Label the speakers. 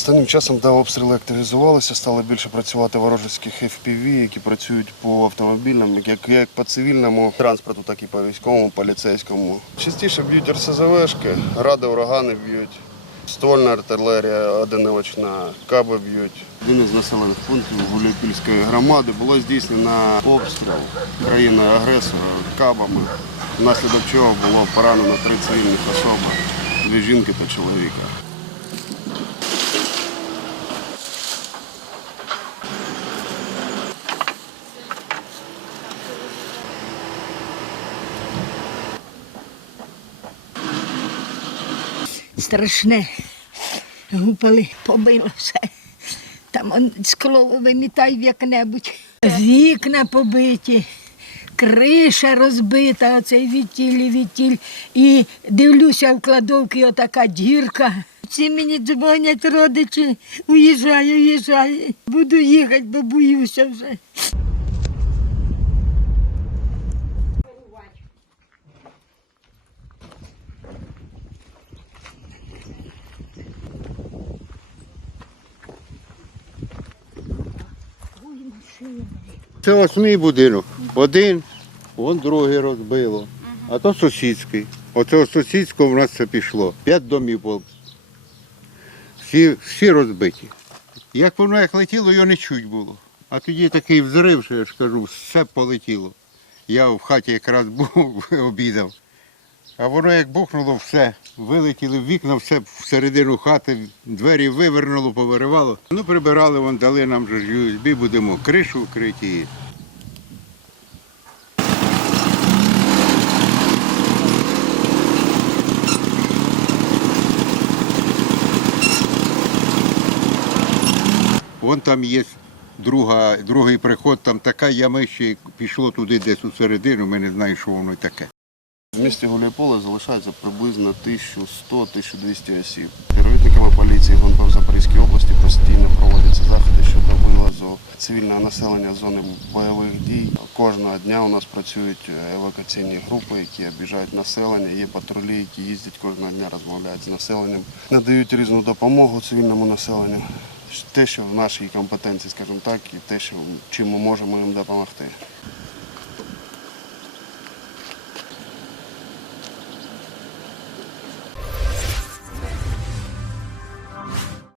Speaker 1: Останнім часом да, обстріли активізувалися, стало більше працювати ворожицьких FPV, які працюють по автомобільним, як, як по цивільному транспорту, так і по військовому, поліцейському. Частіше б'ють РСЗВшки, ради урагани б'ють, ствольна артилерія, одиночна, каби б'ють. Один із населених пунктів Гуляйпільської громади було здійснено обстріл країни-агресора кабами, внаслідок чого було поранено три цивільних особи, дві жінки та чоловіка.
Speaker 2: Страшне. Гупали, побило все. Там он скло вимітай в як-небудь. Вікна побиті, криша розбита, оцей відтіль і відтіль. І дивлюся в кладовки отака дірка. Всі мені дзвонять родичі, уїжджаю, уїжджаю. Буду їхати, бо боюся вже.
Speaker 3: Це восьмий будинок. Один, вон другий розбило, а то сусідський. Оце сусідського в нас це пішло. П'ять домів було. Всі, всі розбиті. Як воно як летіло, його не чуть було. А тоді такий взрив, що я ж кажу, все полетіло. Я в хаті якраз був, обідав. А воно як бухнуло, все. Вилетіли в вікна, все всередину хати, двері вивернуло, повиривало. Ну, прибирали, вон дали нам же USB, будемо кришу вкриті. Вон там є друга, другий приход, там така ямище, пішло туди десь у середину, ми не знаємо, що воно таке.
Speaker 1: В місті Гуляйполе залишається приблизно 1100-1200 осіб. Співробітниками поліції ГУНП в Запорізькій області постійно проводяться заходи щодо вилазу цивільного населення зони бойових дій. Кожного дня у нас працюють евакуаційні групи, які обіжають населення. Є патрулі, які їздять кожного дня, розмовляють з населенням, надають різну допомогу цивільному населенню. Те, що в нашій компетенції, скажімо так, і те, що чим ми можемо їм допомогти.